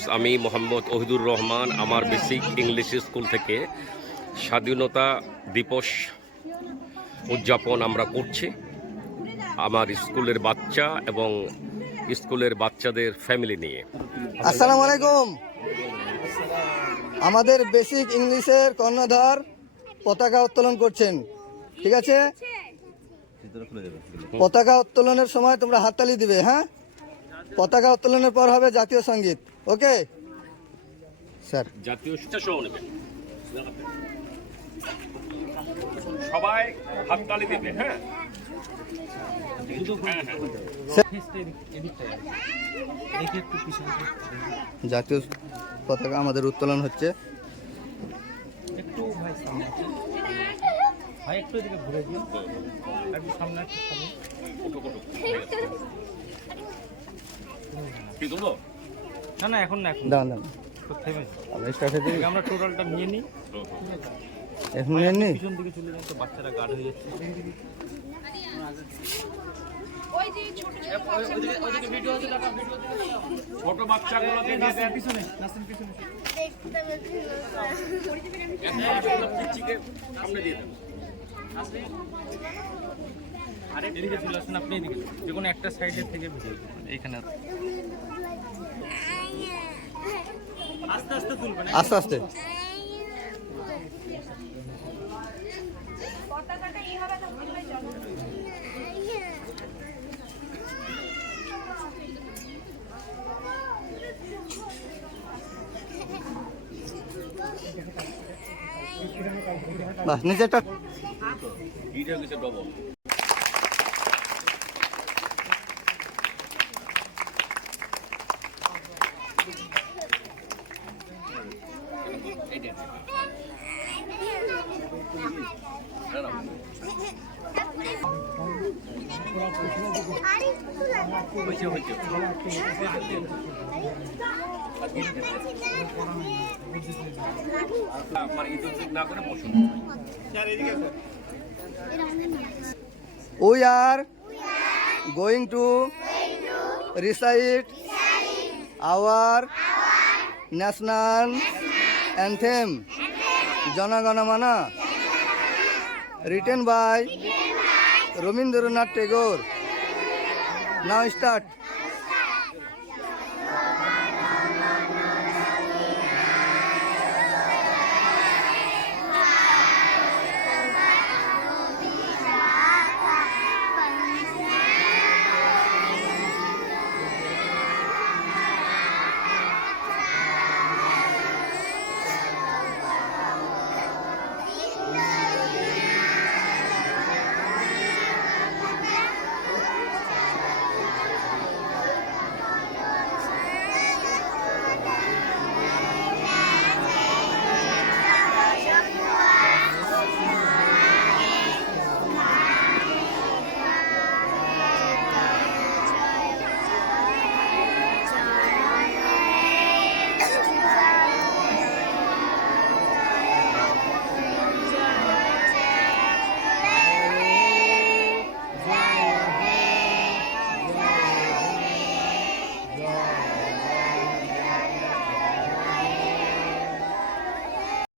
News. আমি মোহাম্মদ ওহিদুর রহমান। আমার basic English school থেকে স্বাধীনতা দিবস উদযাপন আমরা করছি আমার স্কুলের বাচ্চা এবং স্কুলের বাচ্চাদের ফ্যামিলি নিয়ে। আসসালামু আলাইকুম। আমাদের বেসিক ইংলিশের কর্ণধার পতাকা উত্তোলন করছেন, ঠিক আছে? পতাকা উত্তোলনের সময় তোমরা হাততালি দিবে, হ্যাঁ? পতাকা উত্তোলনের পর হবে জাতীয় সঙ্গীত, ওকে স্যার? জাতীয় সবাই হাততালি দিবে, হ্যাঁ? জাতীয় পতাকা আমাদের উত্তোলন হচ্ছে। একটু ভাই সামনে ভাই একটু এদিকে ঘুরে দিন, একটু সামনে না না এখন না, এখন দাঁড়ান আমরা টোটালটা নিয়ে নিই। এখন নিয়ে নি পিছন দিকে চলে যান তো, বাচ্চারা গার্ড হয়ে যাচ্ছে। ছোট বাচ্চাগুলোকে নিয়ে দেন পিছনে, সামনে দিয়ে দেন। আরে এদিকে চলে আসুন, আপনি এদিকে যে কোনো একটা সাইডের থেকে ভিডিও এইখানে আস্তে আস্তে তুলবেন, আস্তে আস্তে। বাস নিচেটা double. We are going to recite our national anthem, Jana Gana Mana, written by Rabindranath Tagore. Now start.